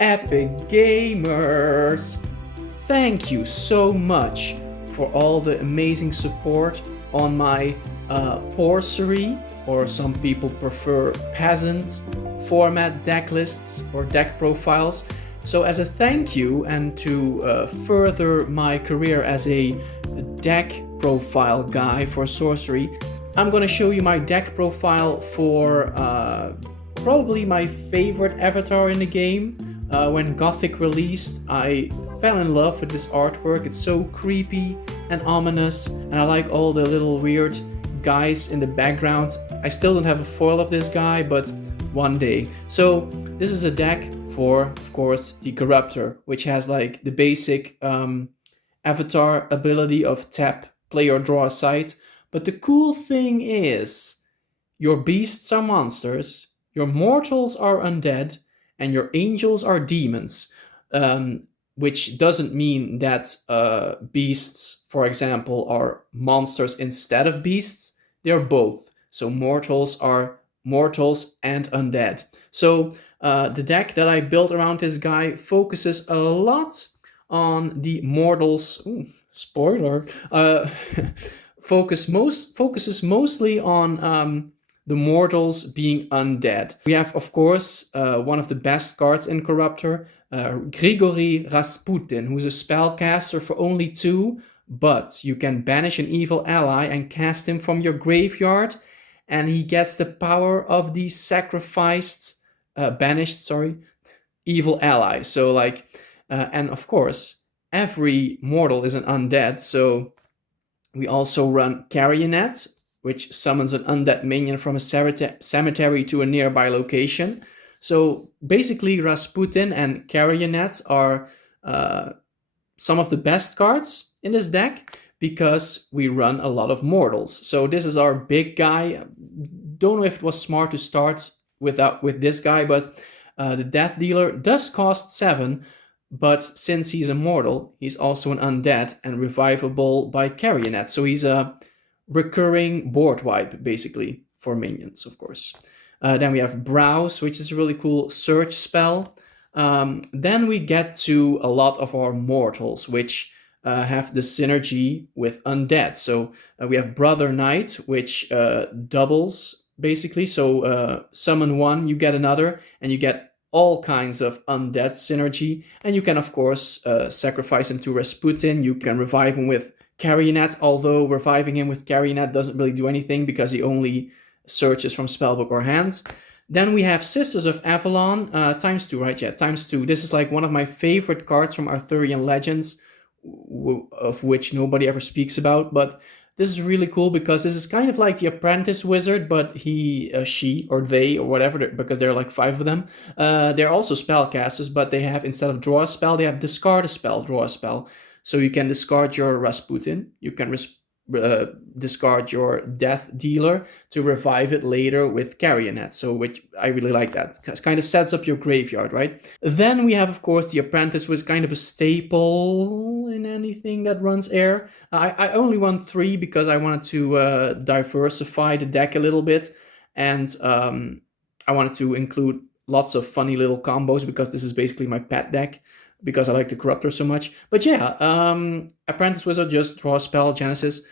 Epic Gamers! Thank you so much for all the amazing support on my Sorcery, or some people prefer peasant format deck lists or deck profiles. So as a thank you and to further my career as a deck profile guy for Sorcery, I'm going to show you my deck profile for probably my favorite avatar in the game. When Gothic released, I fell in love with this artwork. It's so creepy and ominous, and I like all the little weird guys in the background. I still don't have a foil of this guy, but one day. So this is a deck for, of course, the Corruptor, which has like the basic avatar ability of tap, play or draw a site. But the cool thing is, your beasts are monsters, your mortals are undead, and your angels are demons. Which doesn't mean that beasts, for example, are monsters instead of beasts. They're both. So mortals are mortals and undead. So the deck that I built around this guy focuses a lot on the mortals. Ooh, spoiler. Focuses mostly on the mortals being undead. We have, of course, one of the best cards in Corruptor, Grigori Rasputin, who's a spellcaster for only 2, but you can banish an evil ally and cast him from your graveyard, and he gets the power of the banished, evil ally. So like, and of course, every mortal is an undead, so we also run Carrionette, which summons an undead minion from a cemetery to a nearby location. So basically, Rasputin and Carrionette are some of the best cards in this deck because we run a lot of mortals. So this is our big guy. Don't know if it was smart to start with this guy, but the Death Dealer does cost 7, but since he's a mortal, he's also an undead and revivable by Carrionette. So he's a recurring board wipe, basically, for minions, of course. Then we have Browse, which is a really cool search spell. Then we get to a lot of our mortals, which have the synergy with undead. So we have Brother Knight, which doubles, basically. So summon one, you get another, and you get all kinds of undead synergy. And you can, of course, sacrifice him to Rasputin. You can revive him with Carrionette, although reviving him with Carrionette doesn't really do anything because he only searches from spellbook or hand. Then we have Sisters of Avalon, ×2, right? Yeah, ×2. This is like one of my favorite cards from Arthurian Legends, of which nobody ever speaks about, but this is really cool because this is kind of like the apprentice wizard, but she, or they, or whatever, because there are like 5 of them. They're also spellcasters, but they have, instead of draw a spell, they have discard a spell, draw a spell. So you can discard your Rasputin, you can discard your Death Dealer to revive it later with Carrionette, so which I really like that. It kind of sets up your graveyard, right? Then we have, of course, the Apprentice, was kind of a staple in anything that runs air. I only run 3 because I wanted to diversify the deck a little bit, and I wanted to include lots of funny little combos because this is basically my pet deck, because I like the Corruptor so much. But yeah, Apprentice Wizard, just draw a spell, Genesis.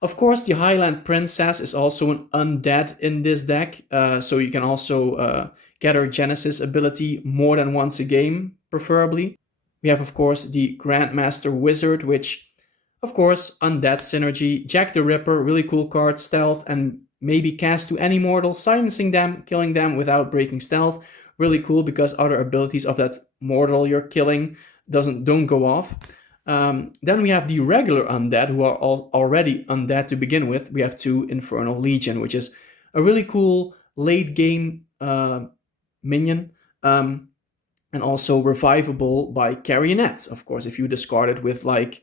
Of course, the Highland Princess is also an undead in this deck, so you can also get her Genesis ability more than once a game, preferably. We have, of course, the Grandmaster Wizard, which, of course, undead synergy. Jack the Ripper, really cool card, stealth, and maybe cast to any mortal, silencing them, killing them without breaking stealth. Really cool because other abilities of that mortal you're killing don't go off. Then we have the regular undead, who are already undead to begin with. We have 2 Infernal Legion, which is a really cool late game minion, and also revivable by Carrionette, of course, if you discard it with like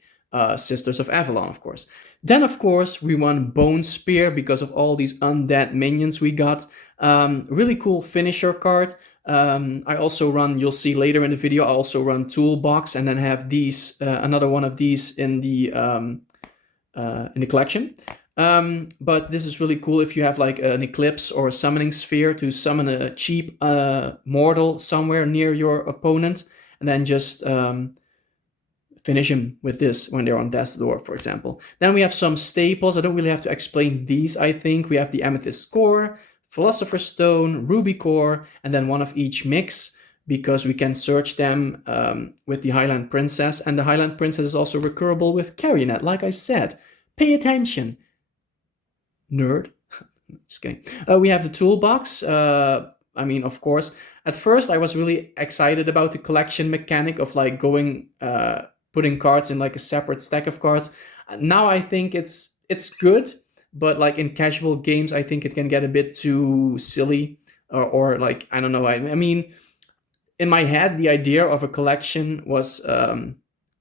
Sisters of Avalon, of course. Then, of course, we run Bone Spear because of all these undead minions we got. Really cool finisher card. I also run, you'll see later in the video, I also run Toolbox, and then have these, another one of these in the collection. But this is really cool if you have like an eclipse or a summoning sphere to summon a cheap mortal somewhere near your opponent, and then just finish him with this when they're on death's door, for example. Then we have some staples. I don't really have to explain these, I think. We have the Amethyst Core, Philosopher's Stone, Ruby Core, and then one of each mix, because we can search them with the Highland Princess. And the Highland Princess is also recurable with Carrionette, like I said. Pay attention, nerd. Just kidding. We have the toolbox. I mean, of course, at first I was really excited about the collection mechanic of like going, putting cards in like a separate stack of cards. Now I think it's good, but like in casual games, I think it can get a bit too silly, or like, I don't know. I mean, in my head, the idea of a collection was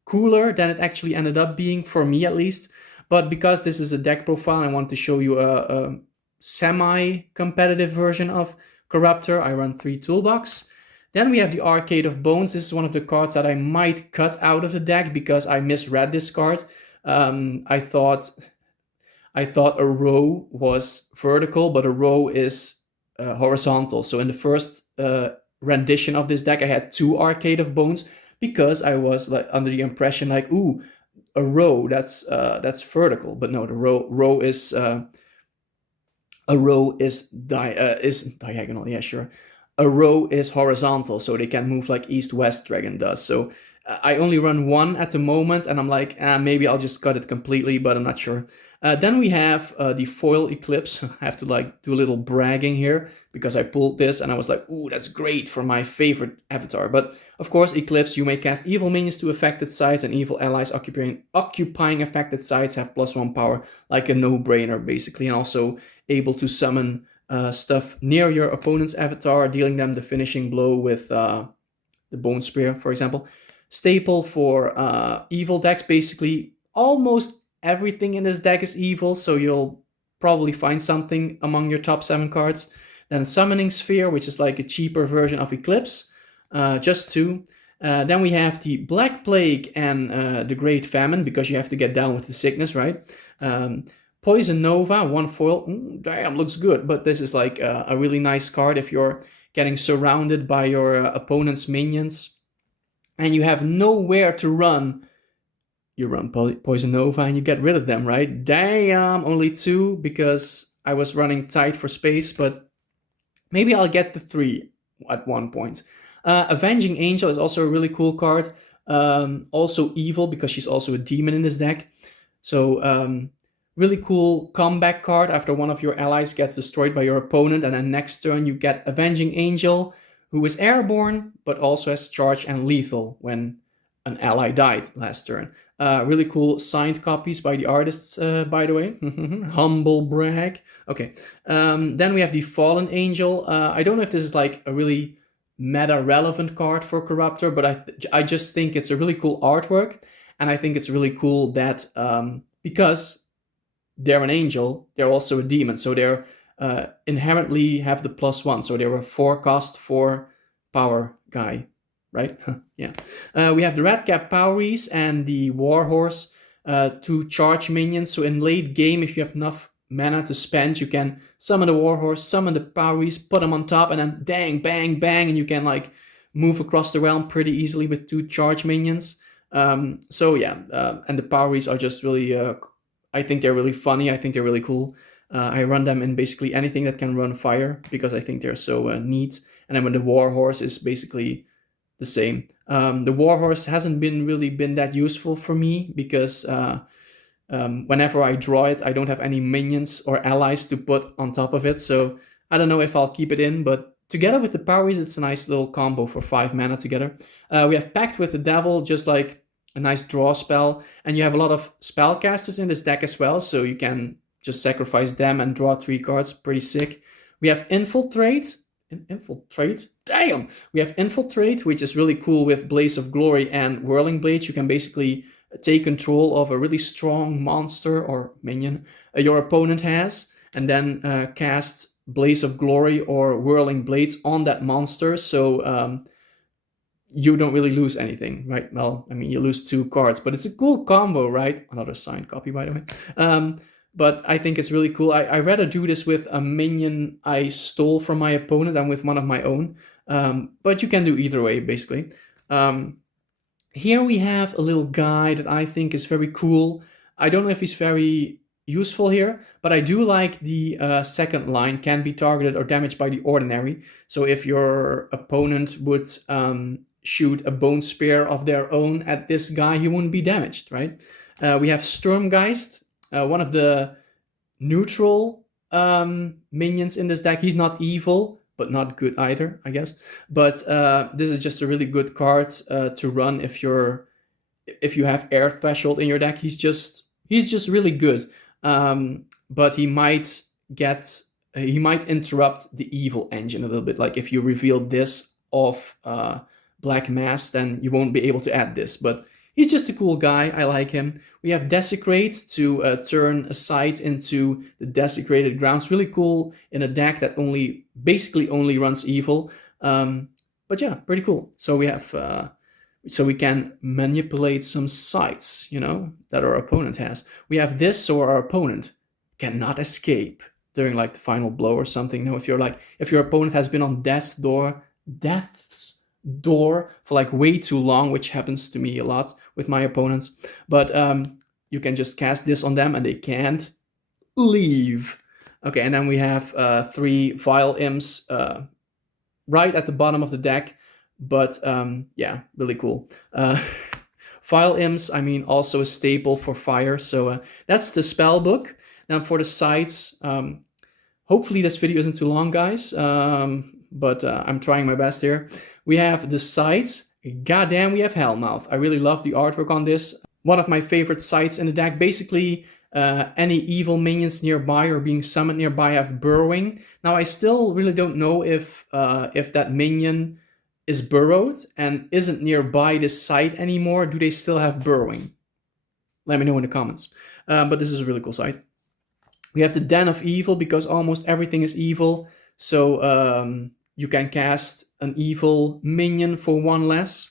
cooler than it actually ended up being, for me at least. But because this is a deck profile, I want to show you a semi-competitive version of Corruptor. I run 3 toolbox. Then we have the Arcade of Bones. This is one of the cards that I might cut out of the deck because I misread this card. I thought a row was vertical, but a row is horizontal. So in the first rendition of this deck, I had 2 Arcade of Bones because I was like under the impression like, ooh, a row that's vertical. But no, the row is diagonal. Yeah, sure. A row is horizontal, so they can move like east-west dragon does. So I only run 1 at the moment, and I'm like, maybe I'll just cut it completely, but I'm not sure. Then we have the foil eclipse. I have to like do a little bragging here because I pulled this and I was like, ooh, that's great for my favorite avatar. But of course, eclipse, you may cast evil minions to affected sides, and evil allies occupying affected sides have +1 power, like a no-brainer basically, and also able to summon stuff near your opponent's avatar, dealing them the finishing blow with the Bone Spear, for example. Staple for evil decks, basically almost everything in this deck is evil, so you'll probably find something among your top 7 cards. Then Summoning Sphere, which is like a cheaper version of Eclipse, just 2. Then we have the Black Plague and the Great Famine, because you have to get down with the sickness, right? Poison Nova, 1 foil. Damn, looks good, but this is like a really nice card if you're getting surrounded by your opponent's minions and you have nowhere to run. You run Poison Nova and you get rid of them, right? Damn, only 2 because I was running tight for space, but maybe I'll get the 3 at one point. Avenging Angel is also a really cool card. Also evil because she's also a demon in this deck. So really cool comeback card after one of your allies gets destroyed by your opponent, and then next turn you get Avenging Angel, who is airborne, but also has charge and lethal when an ally died last turn. Really cool signed copies by the artists, by the way. Humble brag. Okay. Then we have the Fallen Angel. I don't know if this is like a really meta-relevant card for Corruptor, but I just think it's a really cool artwork, and I think it's really cool that because they're an angel, they're also a demon, so they're inherently have the +1, so they're a 4-cost 4 power guy, right? Yeah. We have the Redcap Powries and the Warhorse, 2 charge minions. So in late game, if you have enough mana to spend, you can summon the Warhorse, summon the Powries, put them on top, and then dang, bang, bang, and you can like move across the realm pretty easily with 2 charge minions. So yeah, and the Powries are just really, I think they're really funny. I think they're really cool. I run them in basically anything that can run fire because I think they're so neat. And then when the Warhorse is basically the same. The Warhorse hasn't really been that useful for me because whenever I draw it, I don't have any minions or allies to put on top of it. So I don't know if I'll keep it in, but together with the Powries, it's a nice little combo for 5 mana together. We have Pact with the Devil, just like a nice draw spell, and you have a lot of spellcasters in this deck as well, so you can just sacrifice them and draw 3 cards. Pretty sick. We have Infiltrate. Infiltrate? Damn! We have Infiltrate, which is really cool with Blaze of Glory and Whirling Blades. You can basically take control of a really strong monster or minion your opponent has, and then cast Blaze of Glory or Whirling Blades on that monster, so you don't really lose anything, right? Well, I mean, you lose 2 cards, but it's a cool combo, right? Another signed copy, by the way. but I think it's really cool. I rather do this with a minion I stole from my opponent than with one of my own. But you can do either way, basically. Um, Here we have a little guy that I think is very cool. I don't know if he's very useful here, but I do like the second line, can be targeted or damaged by the ordinary. So if your opponent would shoot a bone spear of their own at this guy, he wouldn't be damaged, right? We have Sturmgeist, one of the neutral minions in this deck. He's not evil, but not good either, I guess. But this is just a really good card to run if you have air threshold in your deck. He's just really good. But he might interrupt the evil engine a little bit. Like if you reveal this off Black Mass, then you won't be able to add this. But he's just a cool guy. I like him. We have Desecrate to turn a site into the desecrated grounds. Really cool in a deck that basically only runs evil. But yeah, pretty cool. So we have so we can manipulate some sites, that our opponent has. We have this, so our opponent cannot escape during like the final blow or something. No, if your opponent has been on death's door for like way too long, which happens to me a lot with my opponents, but you can just cast this on them and they can't leave. Okay, and then we have 3 Vile Imps right at the bottom of the deck, but yeah, really cool. Vile Imps, I mean, also a staple for fire, so that's the spell book. Now for the sites, hopefully this video isn't too long, guys, but I'm trying my best here. We have the sites. Goddamn, we have Hellmouth. I really love the artwork on this. One of my favorite sites in the deck. Basically, any evil minions nearby or being summoned nearby have burrowing. Now, I still really don't know if that minion is burrowed and isn't nearby this site anymore. Do they still have burrowing? Let me know in the comments. But this is a really cool site. We have the Den of Evil because almost everything is evil. So you can cast an evil minion for 1 less.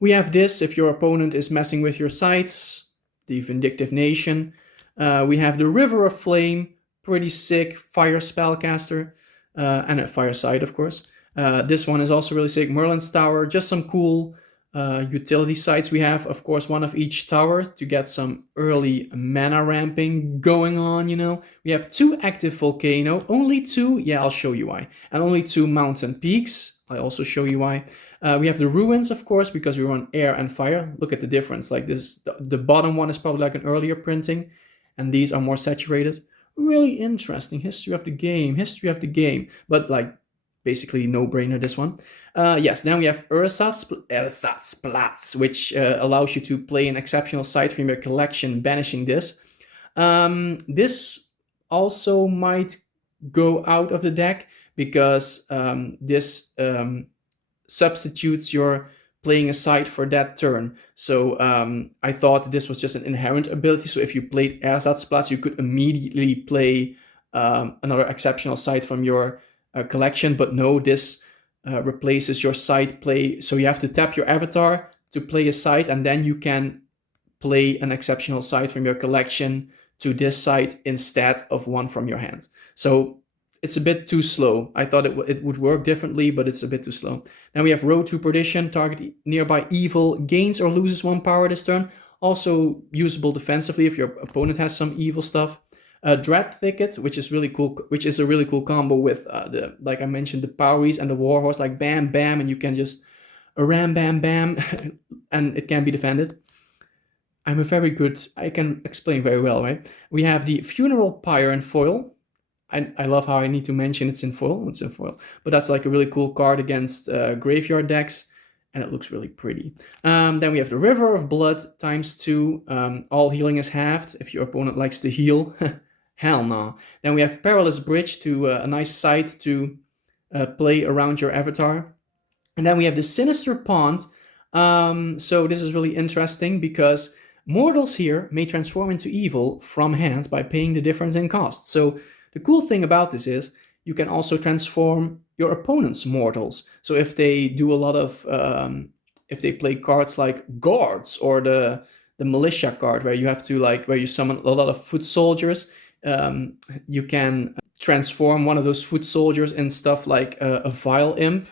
We have this if your opponent is messing with your sites, the Vindictive Nation. We have the River of Flame, pretty sick fire spellcaster, and a fire site, of course. This one is also really sick. Merlin's Tower, just some cool utility sites. We have, of course, one of each tower to get some early mana ramping going on, We have 2 active volcano, only 2, yeah, I'll show you why. And only 2 mountain peaks, I'll also show you why. We have the ruins, of course, because we run air and fire. Look at the difference. Like this, the bottom one is probably like an earlier printing, and these are more saturated. Really interesting. History of the game. But like, basically no-brainer, this one. Yes, then we have Ersatz, which allows you to play an exceptional site from your collection, banishing this. This also might go out of the deck because this substitutes your playing a site for that turn. So I thought this was just an inherent ability. So if you played Ersatz, you could immediately play another exceptional site from your collection, but no, this replaces your site play. So you have to tap your avatar to play a site, and then you can play an exceptional site from your collection to this site instead of one from your hand. So it's a bit too slow. I thought it would work differently, but it's a bit too slow. Now we have Road to Perdition. Target nearby evil gains or loses 1 power this turn. Also usable defensively if your opponent has some evil stuff. Dread Thicket, which is really cool, which is a really cool combo with like I mentioned, the Powies and the Warhorse, like bam, bam, and you can just ram, bam, bam, and it can be defended. I can explain very well, right? We have the Funeral Pyre in foil. I love how I need to mention it's in foil, but that's like a really cool card against graveyard decks, and it looks really pretty. Then we have the River of Blood ×2. All healing is halved if your opponent likes to heal. Hell no. Then we have Perilous Bridge to a nice site to play around your avatar. And then we have the Sinister Pond. So this is really interesting because mortals here may transform into evil from hand by paying the difference in cost. So the cool thing about this is you can also transform your opponent's mortals. So if they do a lot of, if they play cards like Guards or the the militia card, where you have to like where you summon a lot of foot soldiers. You can transform one of those foot soldiers in stuff like a vile imp,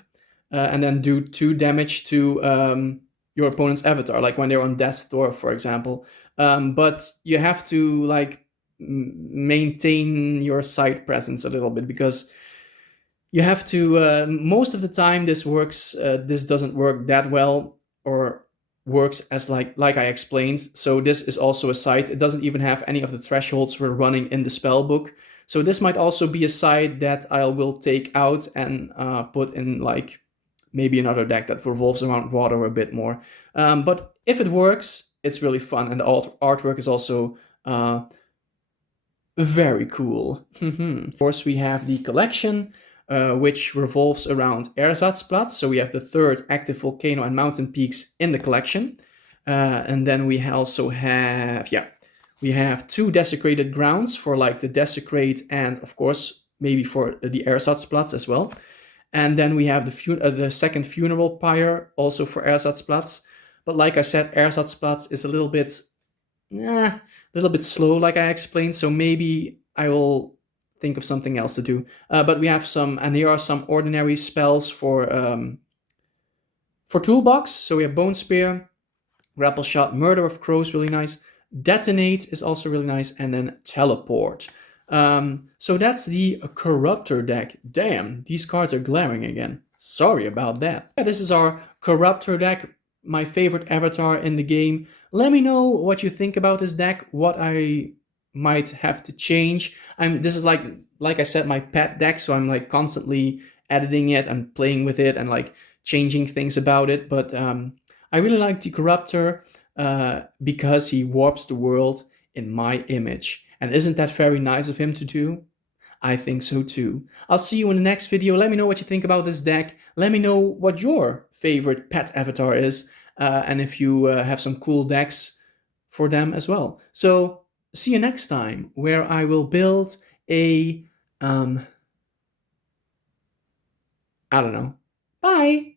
and then do 2 damage to your opponent's avatar, like when they're on death's door, for example. But you have to like maintain your side presence a little bit, because you have to most of the time this works this doesn't work that well, or works as like I explained. So this is also a site, it doesn't even have any of the thresholds we're running in the spell book. So this might also be a site that I will take out and put in like maybe another deck that revolves around water a bit more. But if it works, it's really fun, and the artwork is also very cool. Of course, we have the collection, which revolves around Ersatzplatz. So we have the third active volcano and mountain peaks in the collection. And then we also have, we have 2 desecrated grounds for like the desecrate, and of course, maybe for the Ersatzplatz as well. And then we have the second funeral pyre, also for Ersatzplatz. But like I said, Ersatzplatz is a little bit slow, like I explained. So maybe I will think of something else to do. But we have some, and here are some ordinary spells for toolbox. So we have Bone Spear, Grapple Shot, Murder of Crows, really nice. Detonate is also really nice, and then Teleport. So that's the Corruptor deck. Damn, these cards are glaring again. Sorry about that. Yeah, this is our Corruptor deck, my favorite avatar in the game. Let me know what you think about this deck, what I might have to change. This is like I said, my pet deck, so I'm like constantly editing it and playing with it and like changing things about it. But I really like the Corruptor because he warps the world in my image. And isn't that very nice of him to do? I think so too. I'll see you in the next video. Let me know what you think about this deck. Let me know what your favorite pet avatar is, and if you have some cool decks for them as well. So see you next time, where I will build a I don't know. Bye!